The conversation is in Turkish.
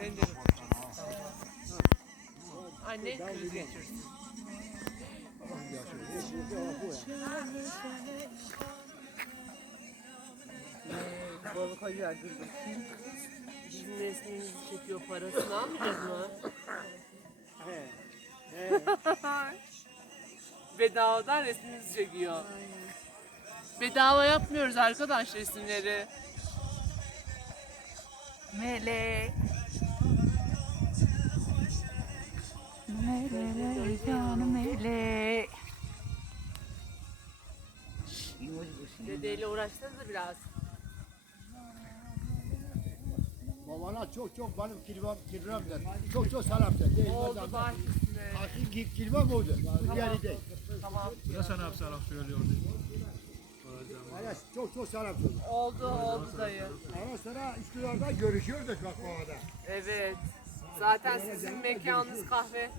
Seni de Annen kriz geçirsin. Balık acı bakayım. Bizim resmimizi çekiyor parasını almayacağız mı? Bedavadan resmimizi çekiyor. Bedava yapmıyoruz arkadaş resimleri. Melek. Dedeyle uğraşsanıza biraz. Babana çok çok benim kilvam kilvam der. Çok çok selam der. Değil, Oldu baş üstüne. Hakiki kilvam oldu. Diğeri değil. Tamam. Ya sana hep selam söylüyordu. Evet, çok çok selam söyle. Oldu oldu dayı. Ara sıra Üsküdar'da görüşüyorduk bak bu arada. Evet. Zaten sizin mekanınız kahve.